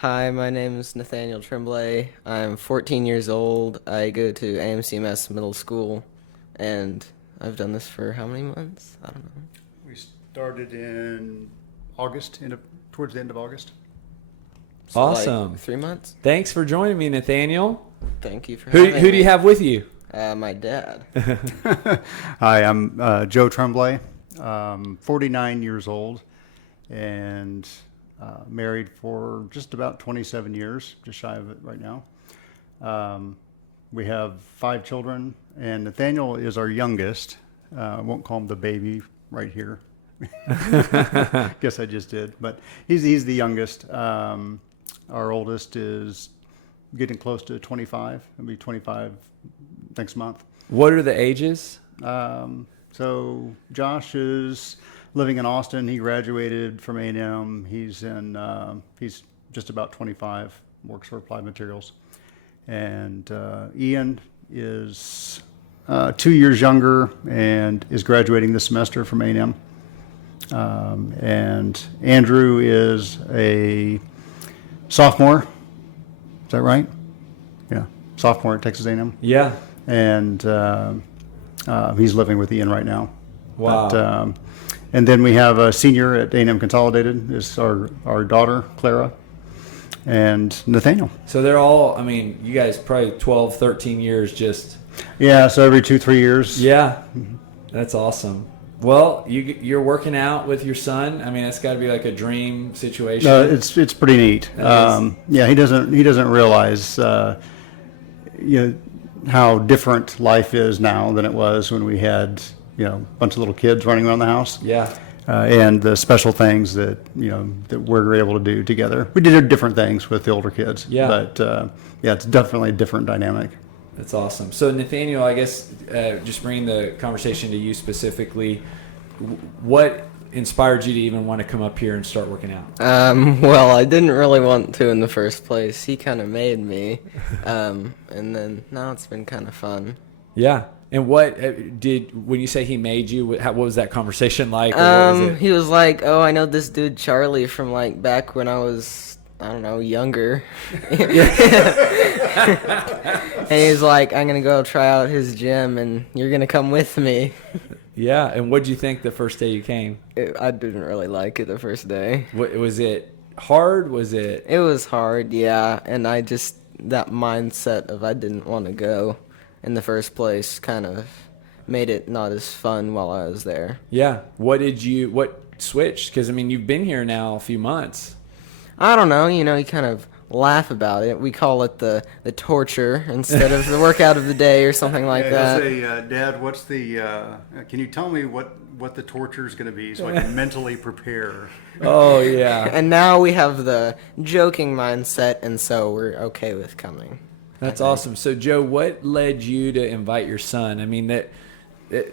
Hi, my name is Nathaneal Tremblay. I'm 14 years old. I go to AMCMS Middle School, and I've done this for how many months? I don't know. We started in August, towards the end of August. So Awesome. like 3 months? Thanks for joining me, Nathaniel. Thank you for Who having do me. you have with you? My dad. Hi, I'm Joe Tremblay, 49 years old, and married for just about 27 years, just shy of it right now. We have 5 children, and Nathaniel is our youngest. I won't call him the baby right here. Guess I just did, but he's the youngest. Our oldest is getting close to 25. He'll be 25 next month. What are the ages? So Josh is living in Austin. He graduated from A&M. He's just about 25. Works for Applied Materials. And Ian is 2 years younger and is graduating this semester from A&M. And Andrew is a sophomore. Is that right? Yeah, sophomore at Texas A&M. Yeah. And he's living with Ian right now. Wow. But, and then we have a senior at A&M Consolidated. Is our daughter Clara and Nathaniel. So they're all, I mean, you guys probably 12, 13 years just. Yeah, so every 2-3 years. Yeah. That's awesome. Well, you're working out with your son. I mean, that's got to be like a dream situation. It's pretty neat. Yeah, he doesn't realize how different life is now than it was when we had a bunch of little kids running around the house. Yeah. And the special things that that we're able to do together. We did different things with the older kids. Yeah. But yeah, it's definitely a different dynamic. That's awesome. So, Nathaniel, I guess just bringing the conversation to you specifically, what inspired you to even want to come up here and start working out? Well, I didn't really want to in the first place. He kind of made me. And then now it's been kind of fun. Yeah. And what when you say he made you, what was that conversation like? Or what was it? He was like, "Oh, I know this dude Charlie from like back when I was, I don't know, younger." And he's like, "I'm gonna go try out his gym, and you're gonna come with me." Yeah. And what did you think the first day you came? I didn't really like it the first day. Was it hard? Was it? It was hard, yeah, and that mindset of I didn't want to go in the first place kind of made it not as fun while I was there. Yeah. What switched? Because, I mean, you've been here now a few months. I don't know, you kind of laugh about it. We call it the torture instead of the workout of the day or something like that. Say, Dad, what's the? Can you tell me what the torture is going to be so I can mentally prepare? Oh, yeah. And now we have the joking mindset, and so we're okay with coming. That's awesome. So, Joe, what led you to invite your son? I mean,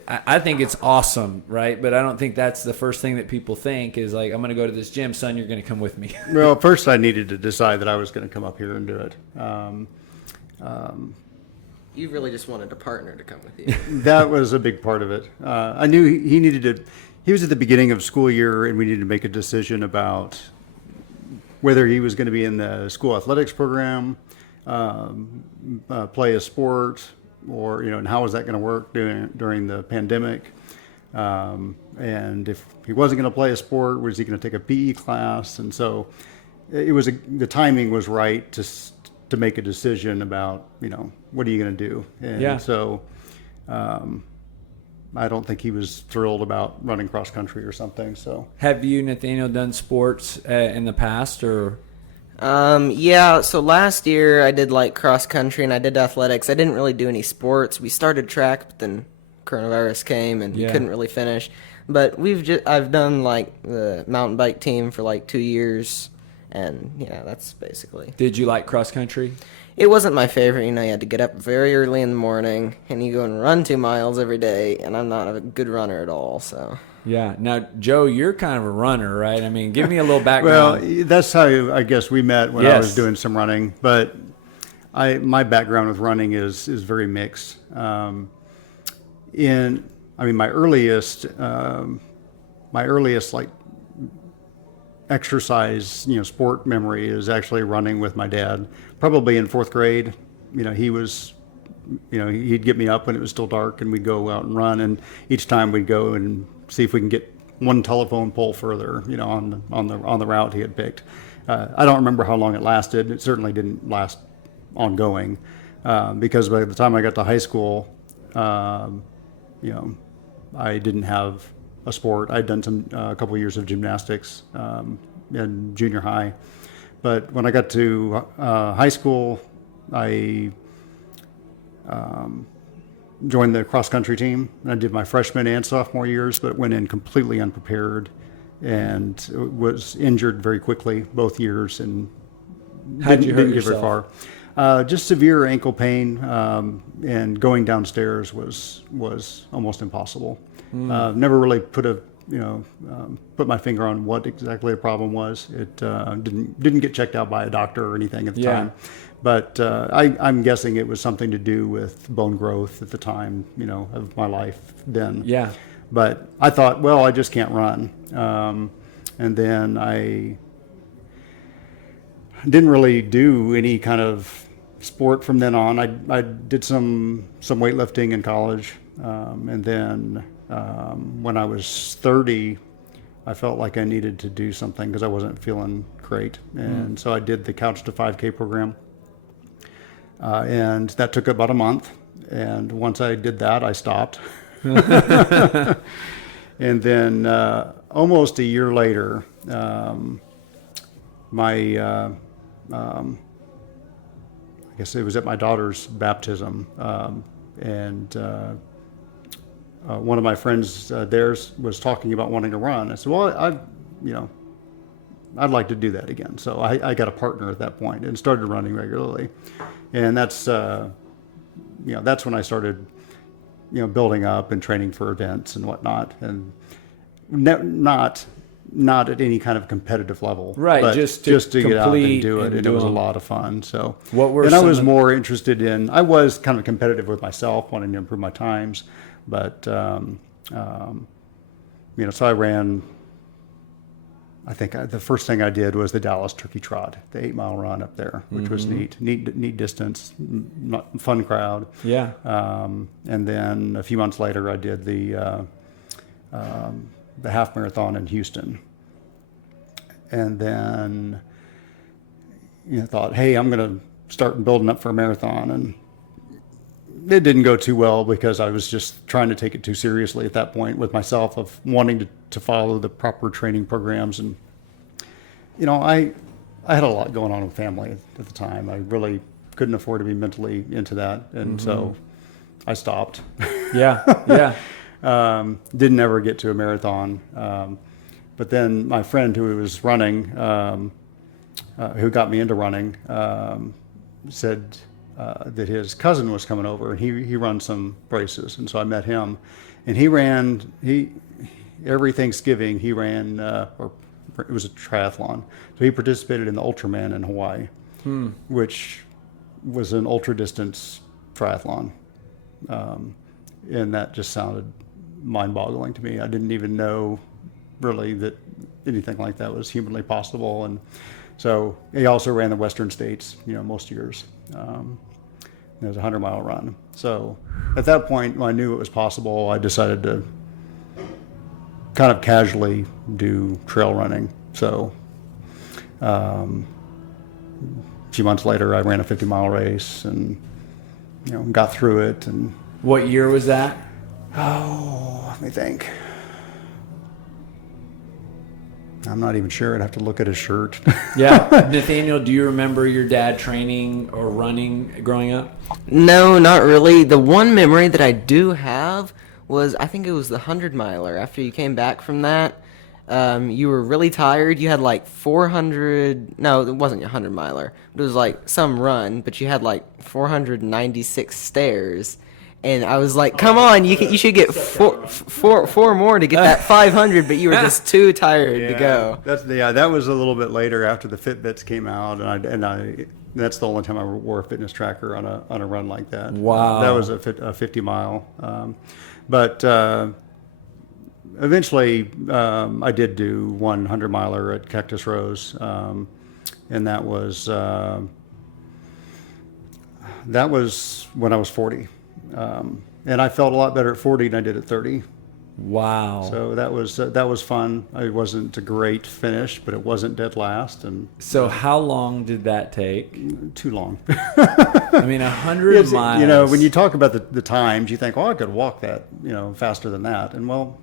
I think it's awesome, right? But I don't think that's the first thing that people think is like, I'm going to go to this gym, son, you're going to come with me. Well, first I needed to decide that I was going to come up here and do it. You really just wanted a partner to come with you. That was a big part of it. I knew he needed to. He was at the beginning of school year, and we needed to make a decision about whether he was going to be in the school athletics program, play a sport, or and how was that going to work during the pandemic. And if he wasn't going to play a sport, was he going to take a PE class? And so the timing was right to make a decision about what are you going to do. And Yeah. so I don't think he was thrilled about running cross country or something. So Have you, Nathaniel, done sports in the past or? Yeah, so last year I did like cross country and I did athletics. I didn't really do any sports. We started track, but then coronavirus came and Yeah. couldn't really finish. But I've done like the mountain bike team for like 2 years, and yeah, that's basically. Did you like cross country? It wasn't my favorite. You had to get up very early in the morning and you go and run 2 miles every day, and I'm not a good runner at all, so. Yeah. Now, Joe, you're kind of a runner, right? I mean, give me a little well, background. that's how I guess we met when I Yes. was doing some running. But my background with running is very mixed. My earliest like exercise, sport memory is actually running with my dad. Probably in fourth grade, he was, he'd get me up when it was still dark, and we'd go out and run. And each time we'd go and see if we can get one telephone pole further, on the route he had picked. I don't remember how long it lasted. It certainly didn't last ongoing, because by the time I got to high school, I didn't have a sport. I'd done a couple of years of gymnastics in junior high, but when I got to high school, I joined the cross country team. I did my freshman and sophomore years, but went in completely unprepared and was injured very quickly both years, and How'd you hurt didn't get very yourself? far. Just severe ankle pain, and going downstairs was almost impossible. Never really put my finger on what exactly the problem was. It didn't get checked out by a doctor or anything at the time. But I'm guessing it was something to do with bone growth at the time, of my life then. Yeah. But I thought, well, I just can't run. And then I didn't really do any kind of sport from then on. I did some weightlifting in college. And then when I was 30, I felt like I needed to do something because I wasn't feeling great. And so I did the Couch to 5K program. And that took about a month. And once I did that, I stopped. And then almost a year later, I guess it was at my daughter's baptism, and one of my friends theirs was talking about wanting to run. I said, well, I'd like to do that again. So I got a partner at that point and started running regularly. And that's when I started, building up and training for events and whatnot, and not at any kind of competitive level, Right? but just to get out and do it, and and it was a lot of fun. So what were and I was some more interested in. I was kind of competitive with myself, wanting to improve my times, but so I ran. I think the first thing I did was the Dallas Turkey Trot, the 8-mile run up there, which was neat distance, fun crowd. Yeah. And then a few months later, I did the half marathon in Houston. And then thought, hey, I'm going to start building up for a marathon. And it didn't go too well because I was just trying to take it too seriously at that point with myself, of wanting to follow the proper training programs. And, I had a lot going on with family at the time. I really couldn't afford to be mentally into that. And so I stopped. Yeah. Didn't ever get to a marathon. But then my friend who was running, who got me into running, said that his cousin was coming over, and he runs some races. And so I met him, and every Thanksgiving he ran, or it was a triathlon. So he participated in the Ultraman in Hawaii, which was an ultra distance triathlon. And that just sounded mind-boggling to me. I didn't even know really that anything like that was humanly possible. And so he also ran the Western States, most years. It was a 100-mile run. So at that point, when I knew it was possible, I decided to kind of casually do trail running. So a few months later, I ran a 50-mile race and got through it. And What year was that? let me think. I'm not even sure. I'd have to look at his shirt. Yeah. Nathaniel, do you remember your dad training or running growing up? No, not really. The one memory that I do have was, I think it was the 100-miler. After you came back from that, you were really tired. You had like 400. No, it wasn't a 100-miler. It was like some run, but you had like 496 stairs. And I was like, "Come on, you should get four more to get that 500," but you were just too tired to go. That was a little bit later after the Fitbits came out, and I that's the only time I wore a fitness tracker on a run like that. Wow. That was a 50-mile. But eventually, I did do 100 miler at Cactus Rose, and that was when I was 40, and I felt a lot better at 40 than I did at 30. Wow. So that was fun. It wasn't a great finish, but it wasn't dead last, and So how long did that take? too long. I mean, 100 miles. You know, when you talk about the times, you think, oh, I could walk that, faster than that. And well,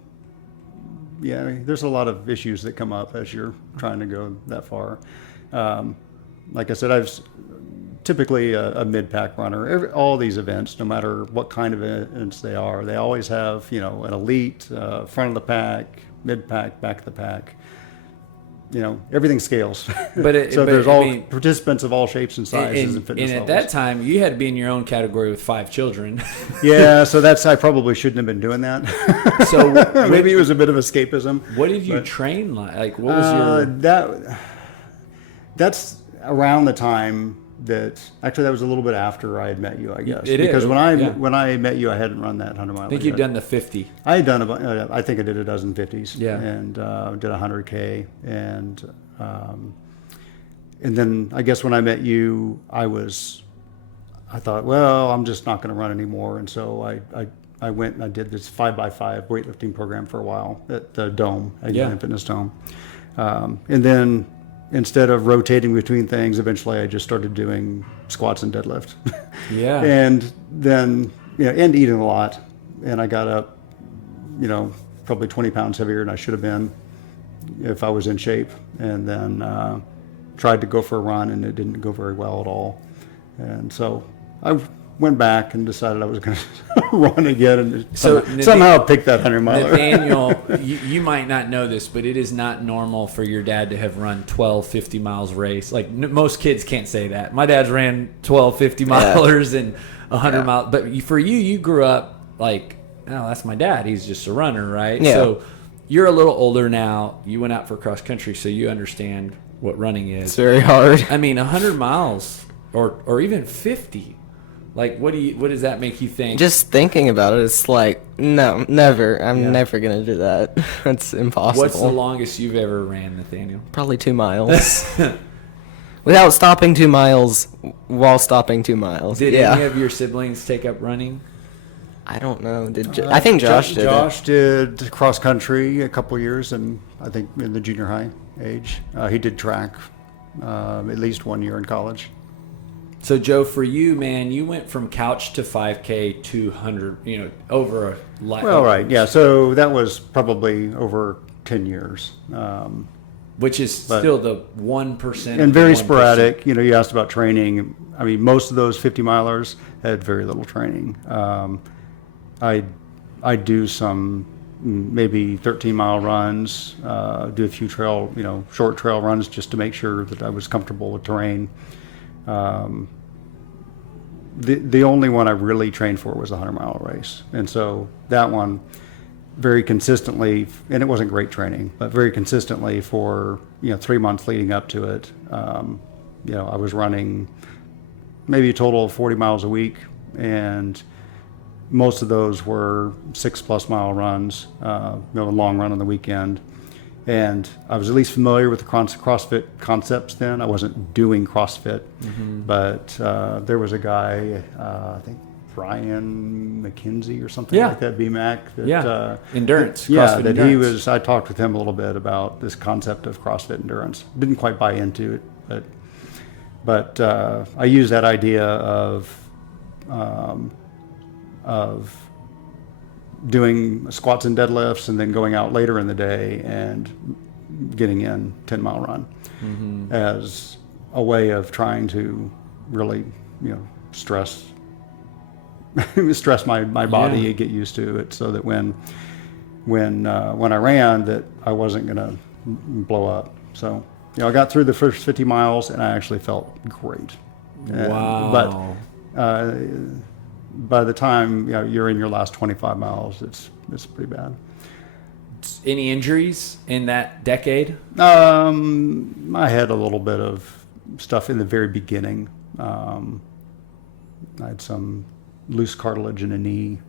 yeah, there's a lot of issues that come up as you're trying to go that far. Like I said, I've typically a mid-pack runner. All these events, no matter what kind of events they are, they always have, an elite, front of the pack, mid-pack, back of the pack. Everything scales. But so there's participants of all shapes and sizes and fitness and at levels. that time, you had to be in your own category with 5 children. Yeah, so I probably shouldn't have been doing that. So maybe it was a bit of escapism. What did you train like? Like, what was your... That's around the time that was a little bit after I had met you, I guess. It is, because when yeah. I met you, I hadn't run that 100 mile. I think you'd done the 50. I had done I think I did a dozen 50s. Yeah. And did 100K, and then I guess when I met you, I thought, well, I'm just not going to run anymore, and so I went and I did this 5x5 weightlifting program for a while at the Dome, at United Fitness Dome, and then instead of rotating between things, eventually I just started doing squats and deadlift. Yeah. And then, and eating a lot. And I got up, probably 20 pounds heavier than I should have been if I was in shape. And then tried to go for a run, and it didn't go very well at all. And so I went back and decided I was going to run again, and somehow pick that 100 miler. Nathaneal, you might not know this, but it is not normal for your dad to have run 12 50 miles race. Like most kids can't say that. My dad's ran 12 50 milers and 100 miles. But for you grew up like, oh, that's my dad. He's just a runner, right? Yeah. So you're a little older now. You went out for cross country, so you understand what running is. It's very hard. I mean, 100 miles or even 50. Like, what does that make you think? Just thinking about it, it's like, no, never. I'm never going to do that. That's impossible. What's the longest you've ever ran, Nathaneal? Probably 2 miles. Without stopping 2 miles while stopping 2 miles. Did any of your siblings take up running? I don't know. I think Josh did. Josh did cross country a couple years, and I think in the junior high age. He did track at least 1 year in college. So, Joe, for you, man, you went from couch to 5K to 100, over a life. Well, right, yeah. So that was probably over 10 years. Which is still the 1%. And very sporadic. You asked about training. I mean, most of those 50 milers had very little training. I do some maybe 13-mile runs, do a few short trail runs just to make sure that I was comfortable with terrain. The only one I really trained for was the 100-mile race, and so that one very consistently, and it wasn't great training, but very consistently for 3 months leading up to it, I was running maybe a total of 40 miles a week, and most of those were 6+ mile runs, a long run on the weekend. And I was at least familiar with the CrossFit concepts then. I wasn't doing CrossFit, but there was a guy, I think Brian McKenzie or something like that, BMAC. Endurance. CrossFit endurance. I talked with him a little bit about this concept of CrossFit endurance. Didn't quite buy into it, but I used that idea of doing squats and deadlifts, and then going out later in the day and getting in 10-mile run as a way of trying to really, stress my body and get used to it, so that when I ran, that I wasn't going to blow up. So, I got through the first 50 miles, and I actually felt great. Wow. But by the time you're in your last 25 miles, it's pretty bad. Any injuries in that decade? I had a little bit of stuff in the very beginning. I had some loose cartilage in a knee,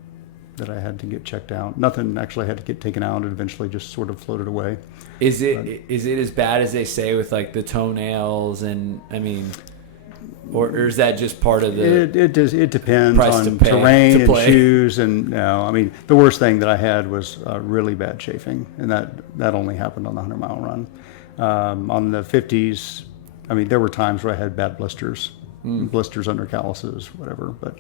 that I had to get checked out. Nothing actually had to get taken out. It eventually just sort of floated away. Is it as bad as they say with like the toenails and I mean, or is that just part of the? It depends price on to pay terrain to and play? shoes and no. I mean, the worst thing that I had was really bad chafing, and that only happened on the 100-mile run. On the 50s, I mean, there were times where I had bad blisters, blisters under calluses, whatever. But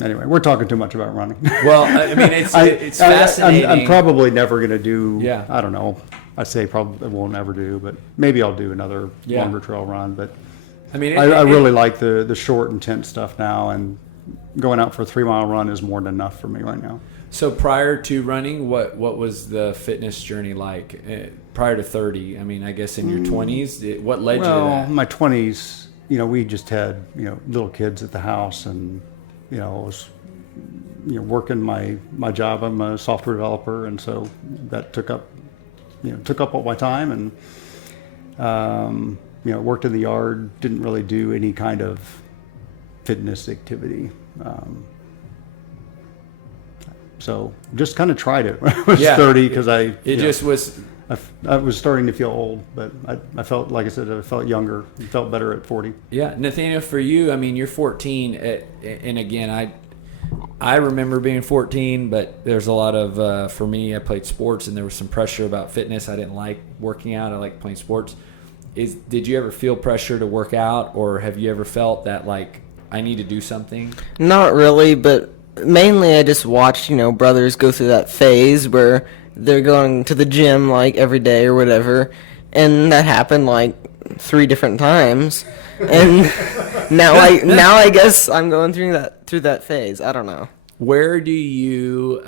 anyway, we're talking too much about running. Well, I mean, it's fascinating. I'm probably never going to do. Yeah. I don't know. I say probably won't ever do, but maybe I'll do another Yeah. longer trail run. But I mean, I really like the short, intense stuff now, and going out for a 3-mile run is more than enough for me right now. So prior to running, what was the fitness journey like? Prior to 30, I mean, I guess in your 20s, what led you to Well, that? in my 20s, we just had, little kids at the house, and, I was, working my job. I'm a software developer, and so that took up all my time, and, worked in the yard, didn't really do any kind of fitness activity. So just kind of tried it when I was 30 because Just was. I was starting to feel old, but I felt, like I said, I felt younger. I felt better at 40. Yeah, Nathaniel, for you, I mean, you're 14, and again, I remember being 14, but there's a lot of, for me, I played sports, and there was some pressure about fitness. I didn't like working out. I liked playing sports. Did you ever feel pressure to work out, or have you ever felt that, like, I need to do something? Not really, but mainly I just watched, brothers go through that phase where they're going to the gym like every day or whatever, and that happened like 3 different times, and now I guess I'm going through that phase. I don't know. Where do you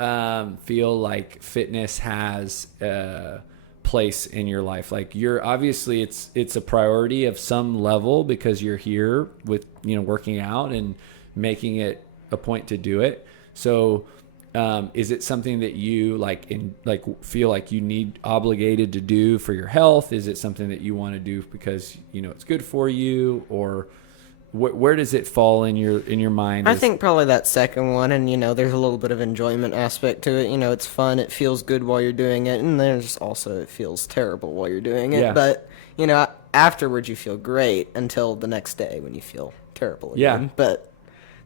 feel like fitness has a place in your life? Like, you're obviously it's a priority of some level because you're here with working out and making it a point to do it. So is it something that you feel like you need obligated to do for your health? Is it something that you want to do because it's good for you, or where does it fall in your mind? I think probably that second one, and there's a little bit of enjoyment aspect to it. It's fun, it feels good while you're doing it, and there's also it feels terrible while you're doing it. Yeah. But afterwards you feel great until the next day when you feel terrible again. Yeah. But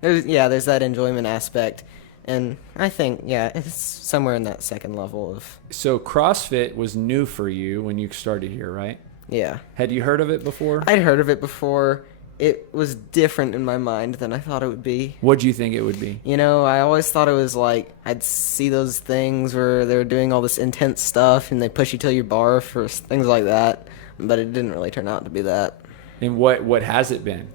there's that enjoyment aspect, and I think it's somewhere in that second level of. So CrossFit was new for you when you started here, right? Yeah. Had you heard of it before? I'd heard of it before. It was different in my mind than I thought it would be. What'd you think it would be? I always thought it was like, I'd see those things where they're doing all this intense stuff and they push you till you barf or things like that, but it didn't really turn out to be that. And what has it been?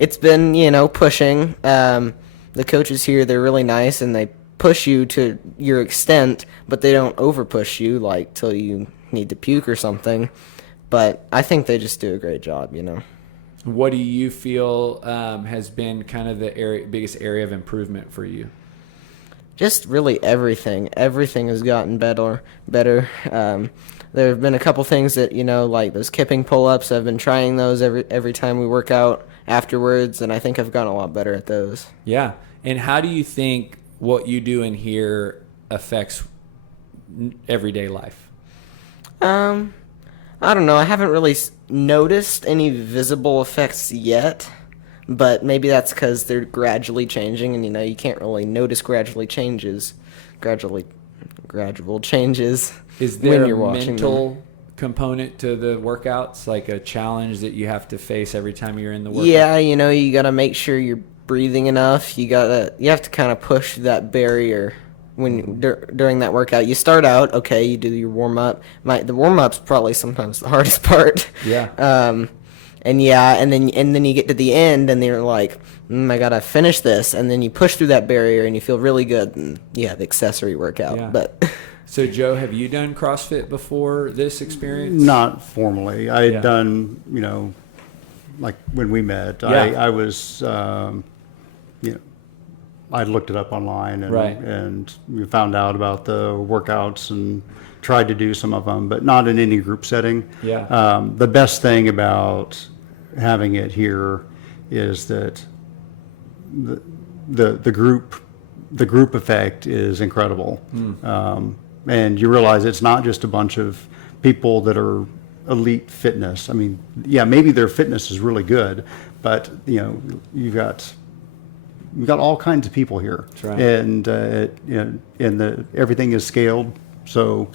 It's been, pushing. The coaches here, they're really nice and they push you to your extent, but they don't over push you like till you need to puke or something. But I think they just do a great job, What do you feel has been kind of the biggest area of improvement for you? Just really everything. Everything has gotten better. There have been a couple things that, like those kipping pull-ups. I've been trying those every time we work out afterwards, and I think I've gotten a lot better at those. Yeah. And how do you think what you do in here affects everyday life? I don't know. I haven't really noticed any visible effects yet, but maybe that's because they're gradually changing, and you can't really notice gradual changes Is there when you're a watching mental them. component to the workouts, like a challenge that you have to face every time you're in the workout? Yeah, you got to make sure you're breathing enough. You have to kind of push that barrier when during that workout. You start out okay, you do your warm up. The warm up's probably sometimes the hardest part. Yeah. And then you get to the end and you're like, I gotta finish this, and then you push through that barrier and you feel really good, and the accessory workout. Yeah. But So Joe, have you done CrossFit before this experience? Not formally. I had Yeah. done, like when we met, Yeah. I was, I looked it up online Right. and we found out about the workouts and tried to do some of them, but not in any group setting. Yeah. The best thing about having it here is that the group the group effect is incredible. And you realize it's not just a bunch of people that are elite fitness. I mean, yeah, maybe their fitness is really good, but you've got all kinds of people here. That's right. And everything is scaled. So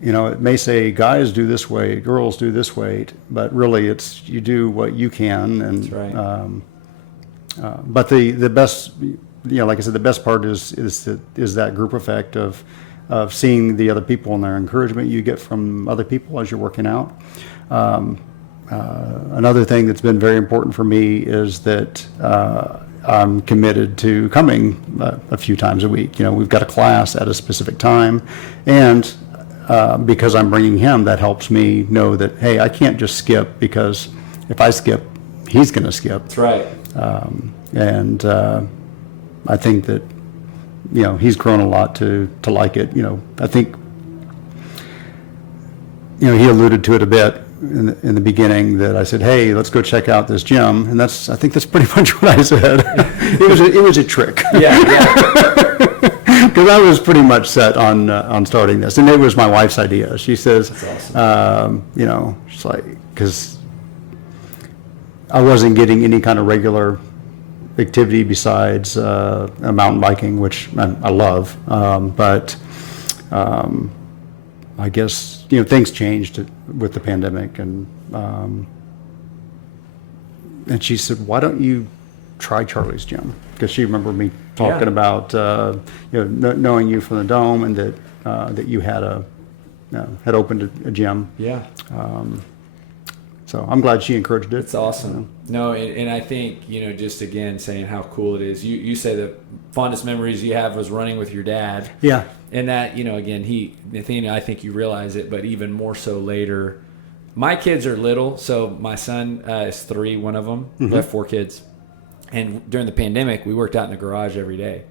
it may say guys do this way, girls do this way, but really it's you do what you can. And That's right. but the best, like I said, the best part is that group effect of seeing the other people and their encouragement you get from other people as you're working out. Another thing that's been very important for me is that I'm committed to coming a few times a week. We've got a class at a specific time, and because I'm bringing him, that helps me know that, hey, I can't just skip, because if I skip, he's going to skip. That's right. And I think that he's grown a lot to like it. I think he alluded to it a bit in the beginning, that I said, hey, let's go check out this gym, and I think that's pretty much what I said. it was a trick. Yeah. Because I was pretty much set on starting this, and it was my wife's idea. She says, That's awesome. she's like, because I wasn't getting any kind of regular activity besides mountain biking, which I love, but I guess things changed with the pandemic, and she said, why don't you try Charlie's gym? Because she remembered me talking about knowing you from the Dome, and that you had had opened a gym. Yeah. So I'm glad she encouraged it. It's awesome. No, and I think, just again saying how cool it is. You say the fondest memories you have was running with your dad. Yeah. And that, again, Nathaneal, I think you realize it, but even more so later. My kids are little, so my son is 3, one of them. We have 4 kids. And during the pandemic, we worked out in the garage every day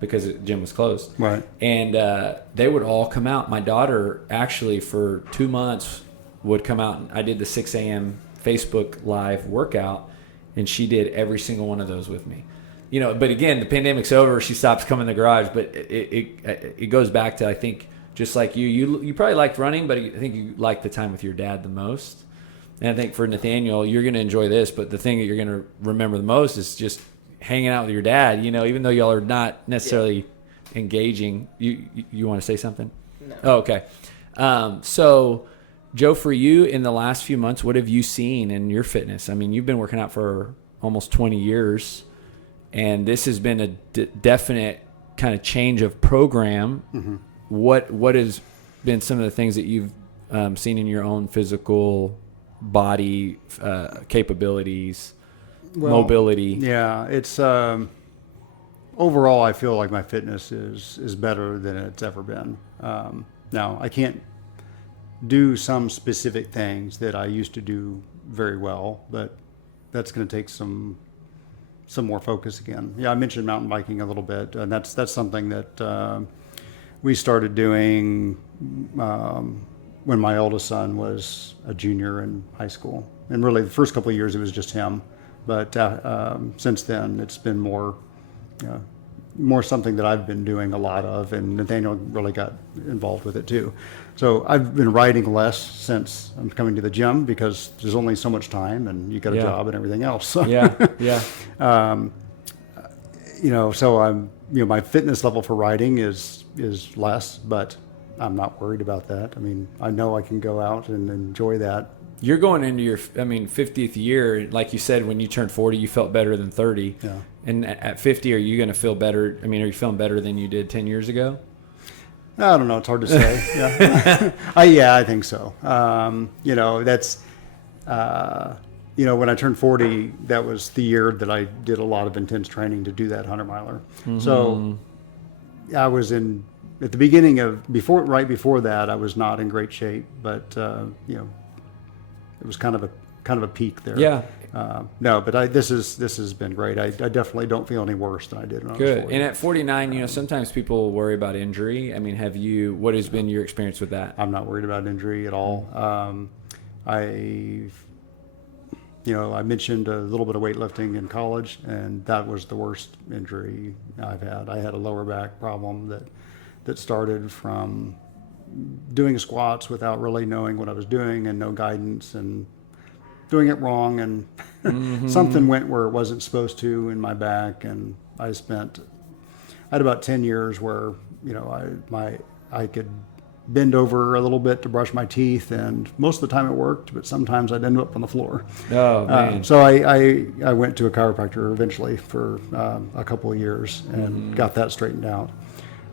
because the gym was closed. Right. And they would all come out. My daughter, actually, for 2 months, would come out, and I did the 6 a.m. Facebook Live workout, and she did every single one of those with me. But again, the pandemic's over. She stops coming in the garage, but it goes back to, I think, just like you probably liked running, but I think you liked the time with your dad the most. And I think for Nathaneal, you're going to enjoy this, but the thing that you're going to remember the most is just hanging out with your dad. Even though y'all are not necessarily engaging. You want to say something? No. Oh, okay. So, Joe, for you in the last few months, what have you seen in your fitness? I mean, you've been working out for almost 20 years, and this has been a definite kind of change of program. Mm-hmm. What has been some of the things that you've seen in your own physical body capabilities, mobility? Yeah, it's overall, I feel like my fitness is better than it's ever been. Now, I can't do some specific things that I used to do very well, but that's going to take some more focus again. Yeah, I mentioned mountain biking a little bit, and that's something that we started doing when my oldest son was a junior in high school. And really, the first couple of years, it was just him. But since then, it's been more something that I've been doing a lot of, and Nathaneal really got involved with it too. So I've been riding less since I'm coming to the gym, because there's only so much time, and you got a job and everything else. So, Yeah. So I'm, my fitness level for riding is less, but I'm not worried about that. I mean, I know I can go out and enjoy that. You're going into your, 50th year. Like you said, when you turned 40, you felt better than 30. Yeah. And at 50, are you going to feel better? Are you feeling better than you did 10 years ago? I don't know. It's hard to say. Yeah. I think so. That's, when I turned 40, that was the year that I did a lot of intense training to do that 100-miler. Mm-hmm. So I was at the beginning right before that, I was not in great shape, but, it was kind of a peak there. Yeah. But this has been great. I definitely don't feel any worse than I did when I was 40. And at 49, sometimes people worry about injury. What has been your experience with that? I'm not worried about injury at all. I mentioned a little bit of weightlifting in college, and that was the worst injury I've had. I had a lower back problem that started from doing squats without really knowing what I was doing and no guidance and doing it wrong, and something went where it wasn't supposed to in my back, and I had about 10 years where I could bend over a little bit to brush my teeth, and most of the time it worked, but sometimes I'd end up on the floor. Oh, man. So I went to a chiropractor eventually for a couple of years and got that straightened out.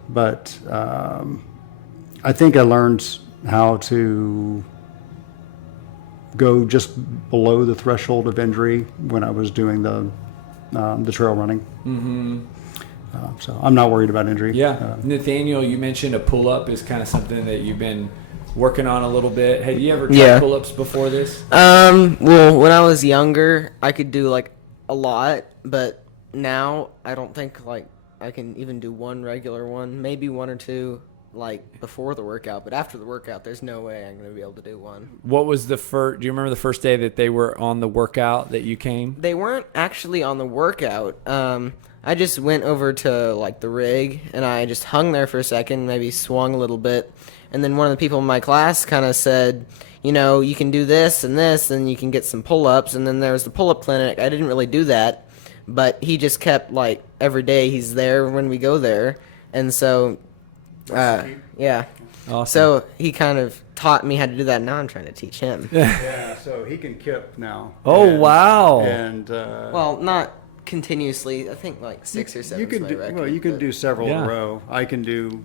But I think I learned how to go just below the threshold of injury when I was doing the trail running. So I'm not worried about injury. Yeah. Nathaniel, you mentioned a pull-up is kind of something that you've been working on a little bit. Had you ever tried pull-ups before this? Well, when I was younger, I could do like a lot, but now I don't think like I can even do one regular one, maybe one or two like before the workout, but after the workout, there's no way I'm going to be able to do one. What was the first, do you remember the first day that they were on the workout that you came? They weren't actually on the workout. I just went over to like the rig and I just hung there for a second, maybe swung a little bit. And then one of the people in my class kind of said, you can do this, and you can get some pull-ups. And then there was the pull-up clinic. I didn't really do that, but he just kept like every day he's there when we go there. And so, yeah. Awesome. So he kind of taught me how to do that. Now I'm trying to teach him. Yeah, so he can kip now. Oh, wow. And Well, not continuously. I think like 6 or 7 you can is my do record. well. You can do several in Yeah. a row. I can do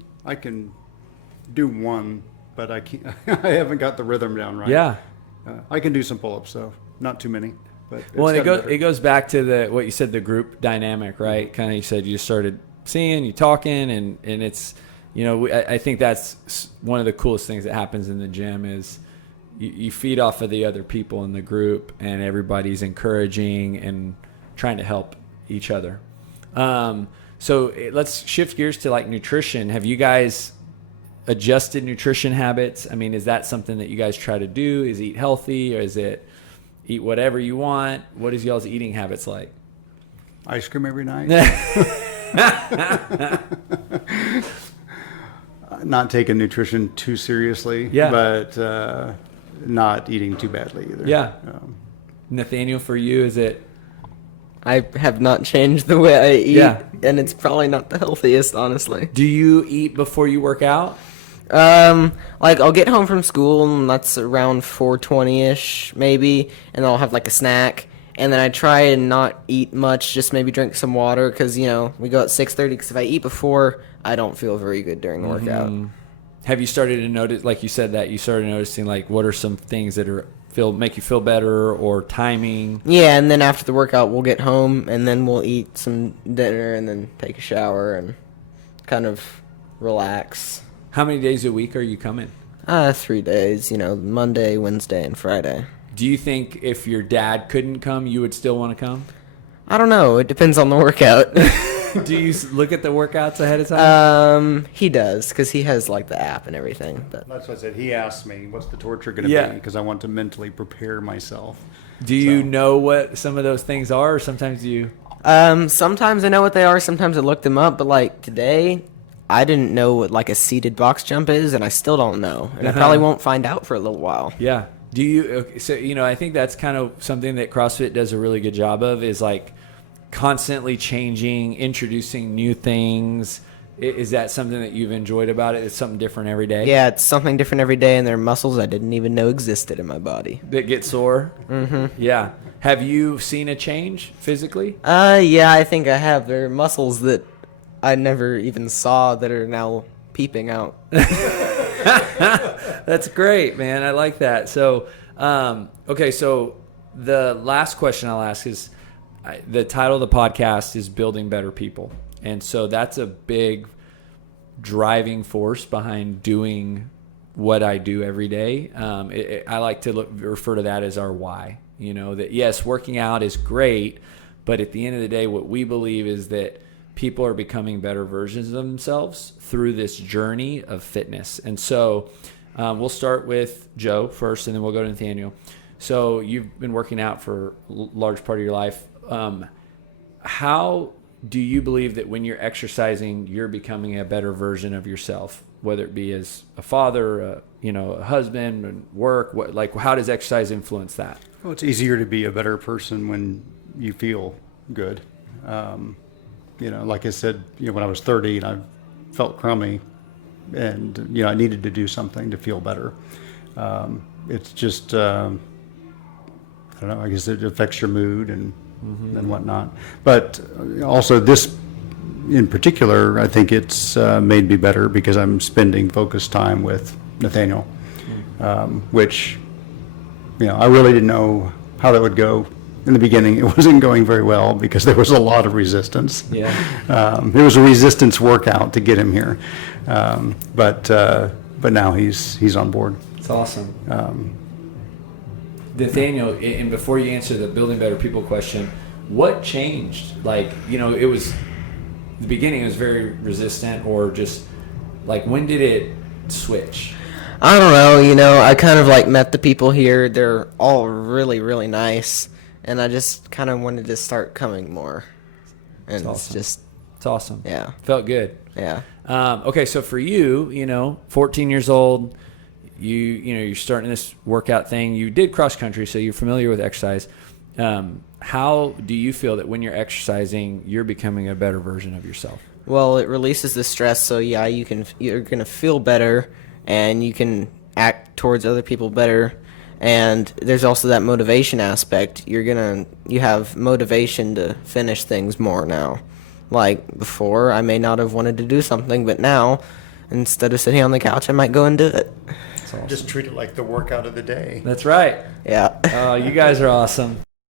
one, but I can't. I haven't got the rhythm down right. Yeah. I can do some pull-ups, so not too many. But Well, and gotten better. it goes back to what you said, the group dynamic, right? Kind of, you said you started seeing, you talking, and it's, I think that's one of the coolest things that happens in the gym is you feed off of the other people in the group, and everybody's encouraging and trying to help each other. So let's shift gears to like nutrition. Have you guys adjusted nutrition habits? I mean, is that something that you guys try to do? Is eat healthy, or is it eat whatever you want? What is y'all's eating habits like? Ice cream every night. Not taking nutrition too seriously, but not eating too badly either. Yeah. Nathaniel, for you, is it? I have not changed the way I eat, Yeah. and it's probably not the healthiest, honestly. Do you eat before you work out? Like I'll get home from school, and that's around 4:20ish, maybe, and I'll have like a snack, and then I try and not eat much, just maybe drink some water, because we go at 6:30. Because if I eat before, I don't feel very good during the workout. Have you started to notice, like you said, that you started noticing, like, what are some things that make you feel better, or timing? Yeah, and then after the workout, we'll get home, and then we'll eat some dinner, and then take a shower, and kind of relax. How many days a week are you coming? 3 days, Monday, Wednesday, and Friday. Do you think if your dad couldn't come, you would still want to come? I don't know. It depends on the workout. Do you look at the workouts ahead of time? He does, because he has like the app and everything. But That's what I said. He asked me, what's the torture going to Yeah. be? Because I want to mentally prepare myself. Do you know what some of those things are, or sometimes you? sometimes I know what they are. Sometimes I look them up. But like today, I didn't know what like a seated box jump is, and I still don't know. And I probably won't find out for a little while. Yeah. Do you? Okay, so I think that's kind of something that CrossFit does a really good job of, is like constantly changing, introducing new things. Is that something that you've enjoyed about it? It's something different every day? Yeah, it's something different every day, and there are muscles I didn't even know existed in my body. That get sore? Mm-hmm. Yeah. Have you seen a change physically? Yeah, I think I have. There are muscles that I never even saw that are now peeping out. That's great, man. I like that. So, okay, so the last question I'll ask is, the title of the podcast is Building Better People. And so that's a big driving force behind doing what I do every day. I like to refer to that as our why. That yes, working out is great, but at the end of the day, what we believe is that people are becoming better versions of themselves through this journey of fitness. And so we'll start with Joe first, and then we'll go to Nathaniel. So you've been working out for a large part of your life. How do you believe that when you're exercising, you're becoming a better version of yourself, whether it be as a father, a husband, and work? How does exercise influence that? Well, it's easier to be a better person when you feel good. Like I said, when I was 30 and I felt crummy, and I needed to do something to feel better. It's just I don't know. I guess it affects your mood and whatnot. But also this, in particular, I think it's made me better because I'm spending focused time with Nathaniel, which I really didn't know how that would go. In the beginning, it wasn't going very well because there was a lot of resistance. Yeah. It was a resistance workout to get him here, but now he's on board. It's awesome. Nathaniel, and before you answer the building better people question, what changed? It was the beginning. It was very resistant, or just when did it switch? I don't know. I kind of met the people here. They're all really, really nice. And I just kind of wanted to start coming more. And awesome. It's awesome. Yeah. Felt good. Yeah. Okay, so for you, 14 years old, you're starting this workout thing. You did cross country, so you're familiar with exercise. How do you feel that when you're exercising, you're becoming a better version of yourself? Well, it releases the stress, so yeah, you're gonna feel better, and you can act towards other people better. And there's also that motivation aspect. You have motivation to finish things more now. Like before, I may not have wanted to do something, but now, instead of sitting on the couch, I might go and do it. That's awesome. Just treat it like the workout of the day. That's right. Yeah. You guys are awesome.